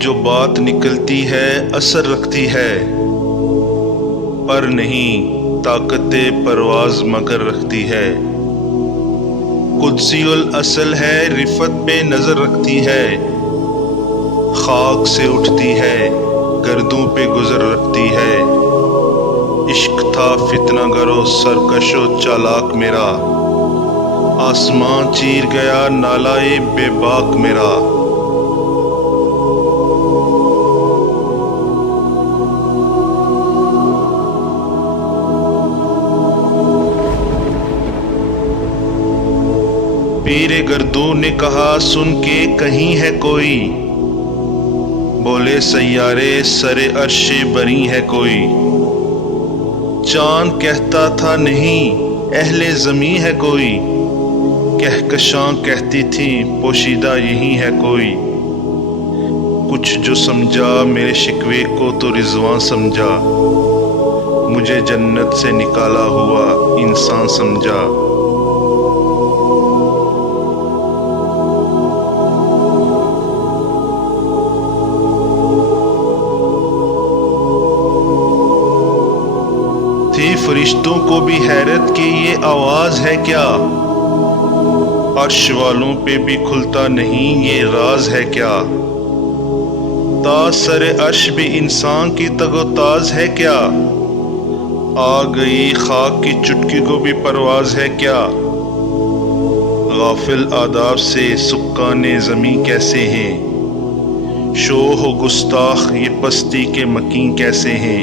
جو بات نکلتی ہے اثر رکھتی ہے، پر نہیں طاقت پرواز مگر رکھتی ہے۔ قدسی الاصل ہے، رفت پہ نظر رکھتی ہے، خاک سے اٹھتی ہے، گردوں پہ گزر رکھتی ہے۔ عشق تھا فتنہ گرو سرکش و چالاک میرا، آسمان چیر گیا نالائے بے باک میرا۔ پیر گردوں نے کہا سن کے کہیں ہے کوئی، بولے سیارے سر عرش بری ہے کوئی۔ چاند کہتا تھا نہیں اہل زمیں ہے کوئی، کہکشاں کہتی تھیں پوشیدہ یہی ہے کوئی۔ کچھ جو سمجھا میرے شکوے کو تو رضوان سمجھا، مجھے جنت سے نکالا ہوا انسان سمجھا۔ تھی فرشتوں کو بھی حیرت کہ یہ آواز ہے کیا، عرش والوں پہ بھی کھلتا نہیں یہ راز ہے کیا۔ تاج سر عرش بھی انسان کی تگ و تاز ہے کیا، آ گئی خاک کی چٹکی کو بھی پرواز ہے کیا۔ غافل آداب سے سکان زمیں کیسے ہیں، شوہ و گستاخ یہ پستی کے مکین کیسے ہیں۔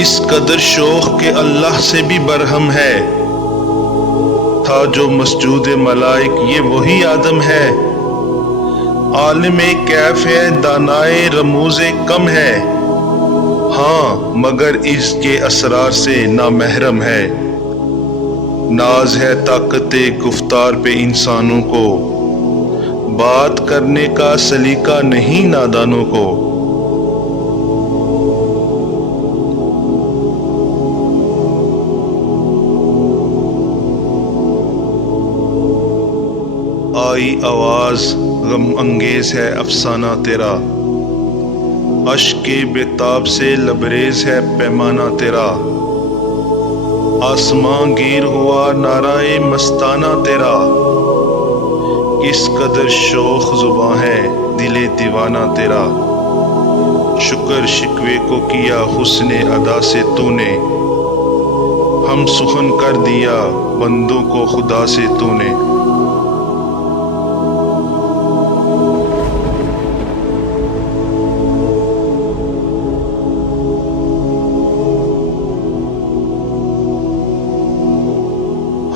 اس قدر شوق کہ اللہ سے بھی برہم ہے، تھا جو مسجود ملائک یہ وہی آدم ہے۔ عالم کیف ہے دانائے رموز کم ہے، ہاں مگر اس کے اسرار سے نامحرم ہے۔ ناز ہے طاقت گفتار پہ انسانوں کو، بات کرنے کا سلیقہ نہیں نادانوں کو۔ آئی آواز غم انگیز ہے افسانہ تیرا، اشک کے بےتاب سے لبریز ہے پیمانہ تیرا۔ آسمان گیر ہوا نعرہ مستانہ تیرا، کس قدر شوخ زباں ہے دل دیوانہ تیرا۔ شکر شکوے کو کیا حسن ادا سے تو نے، ہم سخن کر دیا بندوں کو خدا سے تو نے۔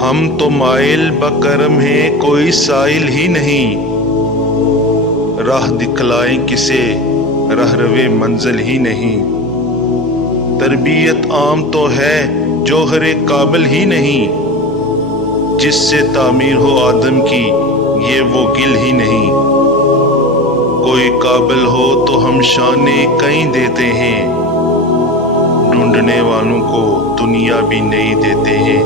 ہم تو مائل بکرم ہیں کوئی سائل ہی نہیں، راہ دکھلائیں کسے رہ روے منزل ہی نہیں۔ تربیت عام تو ہے جوہر قابل ہی نہیں، جس سے تعمیر ہو آدم کی یہ وہ گل ہی نہیں۔ کوئی قابل ہو تو ہم شانے کہیں دیتے ہیں، ڈھونڈنے والوں کو دنیا بھی نہیں دیتے ہیں۔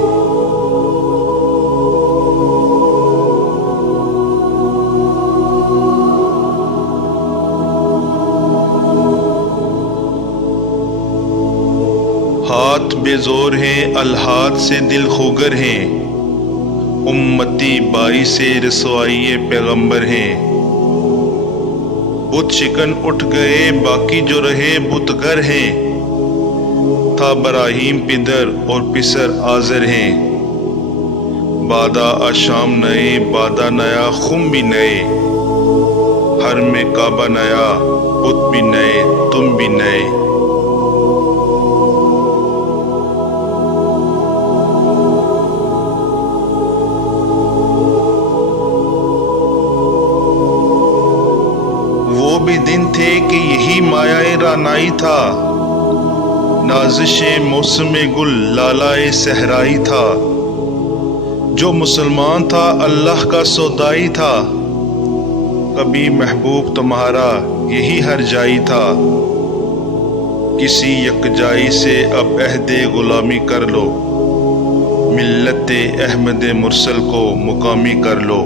ہاتھ بے زور ہیں الہات سے دل خوگر ہیں، امتی باعث رسوائی پیغمبر ہیں۔ بت شکن اٹھ گئے باقی جو رہے بت گر ہیں، تھا براہیم پدر اور پسر آزر ہیں۔ بادہ آشام نئے بادہ نیا خم بھی نئے، ہر میں کعبہ نیا بت بھی نئے تم بھی نئے۔ وہ بھی دن تھے کہ یہی مایہ رعنائی تھا، نازش موسم گل لالائے صحرائی تھا۔ جو مسلمان تھا اللہ کا سودائی تھا، کبھی محبوب تمہارا یہی ہر جائی تھا۔ کسی یکجائی سے اب عہد غلامی کر لو، ملت احمد مرسل کو مقامی کر لو۔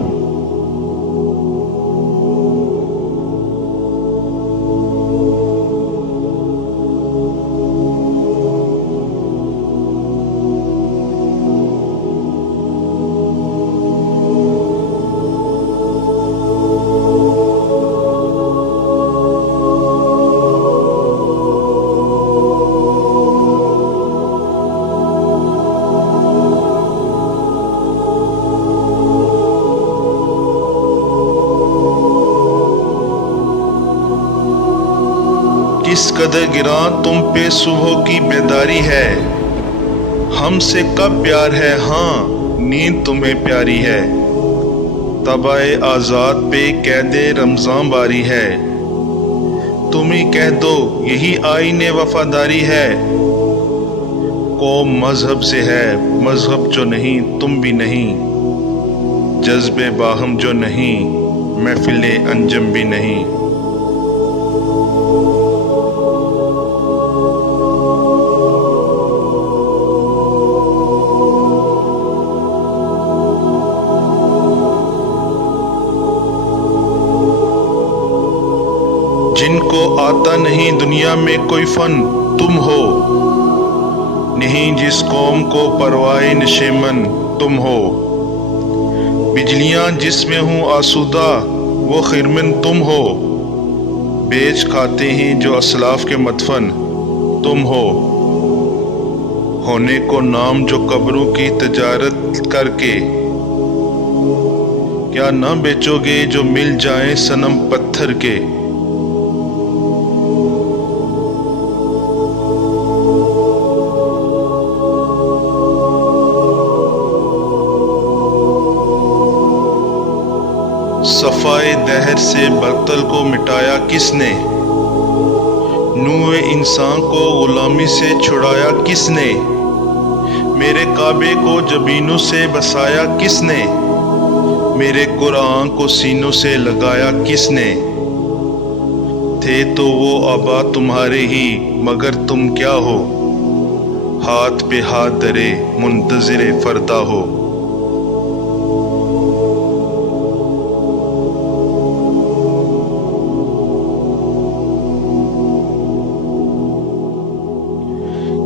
کس قدر گراں تم پہ صبح کی بیداری ہے، ہم سے کب پیار ہے، ہاں نیند تمہیں پیاری ہے۔ طبع آزاد پہ قید رمضان باری ہے، تم ہی کہہ دو یہی آئین وفاداری ہے۔ قوم مذہب سے ہے، مذہب جو نہیں تم بھی نہیں، جذب باہم جو نہیں محفل انجم بھی نہیں۔ جن کو آتا نہیں دنیا میں کوئی فن تم ہو، نہیں جس قوم کو پرواہ نشیمن تم ہو۔ بجلیاں جس میں ہوں آسودہ وہ خرمن تم ہو، بیچ کھاتے ہیں جو اسلاف کے مدفن تم ہو۔ ہونے کو نام جو قبروں کی تجارت کر کے، کیا نہ بیچو گے جو مل جائیں صنم پتھر کے۔ صفائے دہر سے برتل کو مٹایا کس نے، نوح انسان کو غلامی سے چھڑایا کس نے۔ میرے کعبے کو جبینوں سے بسایا کس نے، میرے قرآن کو سینوں سے لگایا کس نے۔ تھے تو وہ آبا تمہارے ہی مگر تم کیا ہو، ہاتھ پہ ہاتھ درے منتظر فردا ہو۔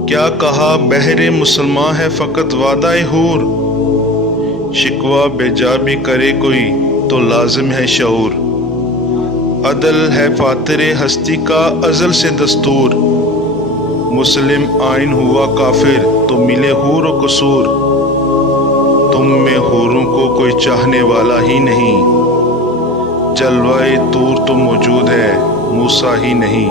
کیا کہا بہر مسلمان ہے فقط وعدہ حور، شکوہ بے جا بھی کرے کوئی تو لازم ہے شعور۔ عدل ہے فاتر ہستی کا ازل سے دستور، مسلم آئین ہوا کافر تو ملے حور و قصور۔ تم میں حوروں کو کوئی چاہنے والا ہی نہیں، جلوہ طور تو موجود ہے موسیٰ ہی نہیں۔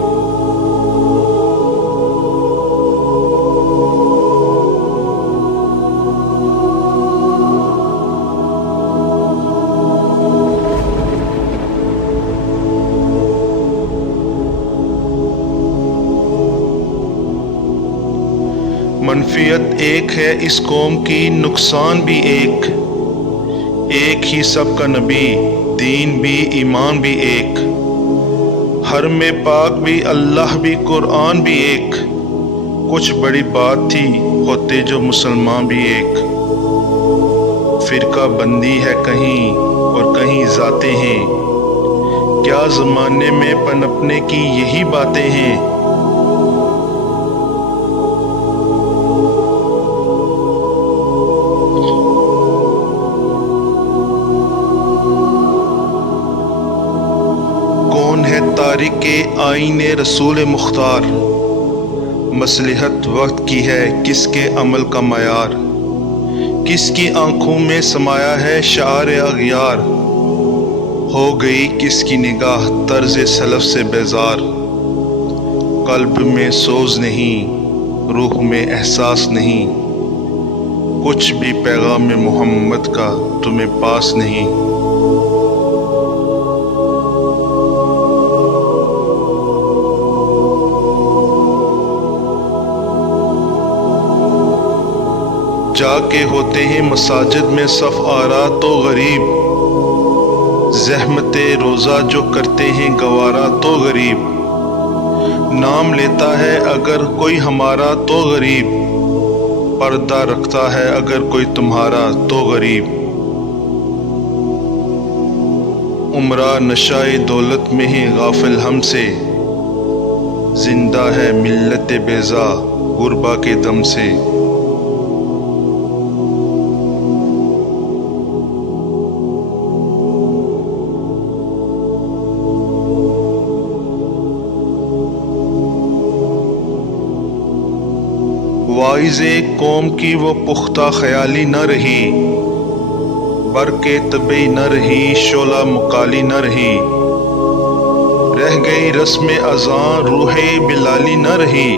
منفیت ایک ہے اس قوم کی، نقصان بھی ایک، ایک ہی سب کا نبی، دین بھی ایمان بھی ایک، حرم پاک بھی اللہ بھی قرآن بھی ایک۔ کچھ بڑی بات تھی ہوتے جو مسلمان بھی ایک، فرقہ بندی ہے کہیں اور کہیں ذاتیں ہیں، کیا زمانے میں پنپنے کی یہی باتیں ہیں۔ تاریخ آئین رسول مختار، مصلحت وقت کی ہے کس کے عمل کا معیار، کس کی آنکھوں میں سمایا ہے شعار اغیار، ہو گئی کس کی نگاہ طرز سلف سے بیزار۔ قلب میں سوز نہیں، روح میں احساس نہیں، کچھ بھی پیغام محمد کا تمہیں پاس نہیں۔ جا کے ہوتے ہیں مساجد میں صف آرا تو غریب، زحمت روزہ جو کرتے ہیں گوارا تو غریب۔ نام لیتا ہے اگر کوئی ہمارا تو غریب، پردہ رکھتا ہے اگر کوئی تمہارا تو غریب۔ عمرہ نشائے دولت میں ہی غافل ہم سے، زندہ ہے ملت بیضا غربا کے دم سے۔ واعظ قوم کی وہ پختہ خیالی نہ رہی، برق طبعی نہ رہی، شعلہ مقالی نہ رہی، رہ گئی رسم اذاں روح بلالی نہ رہی،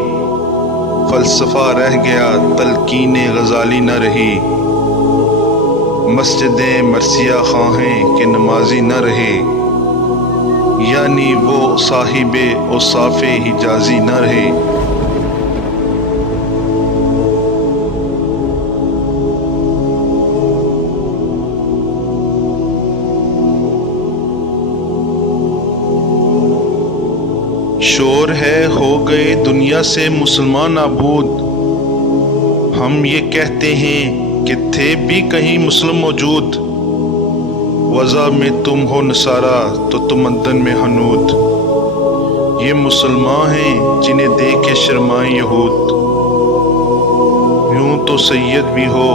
فلسفہ رہ گیا تلقین غزالی نہ رہی، مسجدیں مرثیہ خواہیں کہ نمازی نہ رہے، یعنی وہ صاحب اوصاف حجازی نہ رہے۔ شور ہے ہو گئے دنیا سے مسلمان نابود، ہم یہ کہتے ہیں کہ تھے بھی کہیں مسلم موجود، وضع میں تم ہو نصارہ تو تمدن میں حنود، یہ مسلمان ہیں جنہیں دیکھ کے شرمائیں یہود، یوں تو سید بھی ہو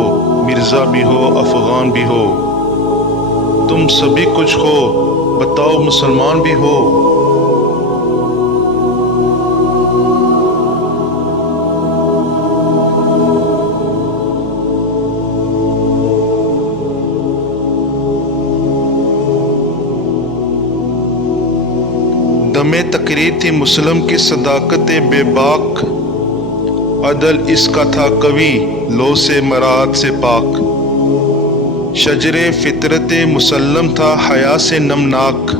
مرزا بھی ہو افغان بھی ہو، تم سبھی کچھ ہو بتاؤ مسلمان بھی ہو۔ دم تقریر تھی مسلم کی صداقت بے باک، عدل اس کا تھا قوی لو سے مراد سے پاک، شجر فطرت مسلم تھا حیا سے نمناک،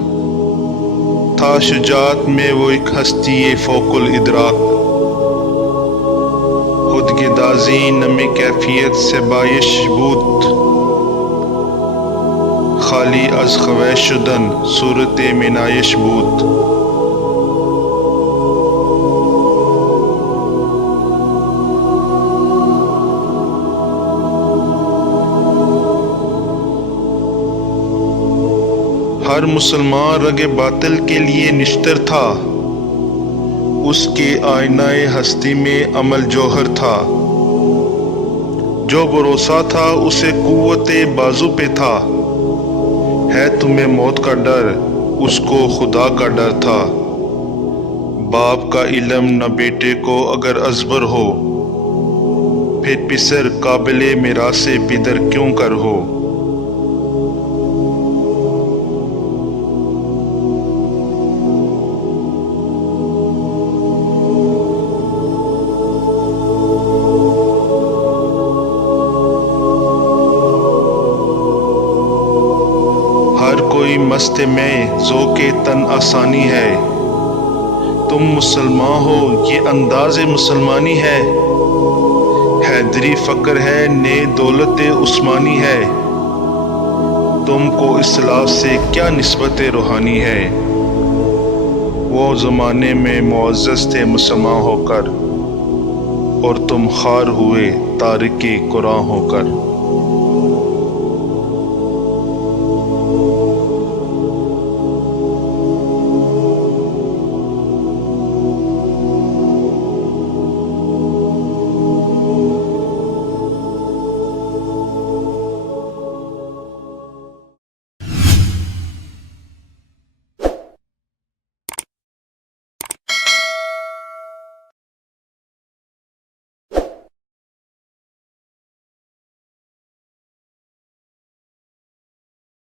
تھا شجاعت میں وہ ایک ہستی فوق الادراک، خود گدازی نم کیفیت سے بایش بود، خالی از خواہش شدن صورت منایش بود۔ ہر مسلمان رگ باطل کے لیے نشتر تھا، اس کے آئینہ ہستی میں عمل جوہر تھا، جو بھروسہ تھا اسے قوت بازو پہ تھا، ہے تمہیں موت کا ڈر اس کو خدا کا ڈر تھا، باپ کا علم نہ بیٹے کو اگر ازبر ہو، پھر پسر قابل میراث پدر کیوں کر ہو۔ ہر کوئی مست میں ذوق تن آسانی ہے، تم مسلمان ہو یہ انداز مسلمانی ہے، حیدری فقر ہے نے دولت عثمانی ہے، تم کو اسلاف سے کیا نسبت روحانی ہے، وہ زمانے میں معزز تھے مسلمان ہو کر، اور تم خوار ہوئے تارک قرآن ہو کر۔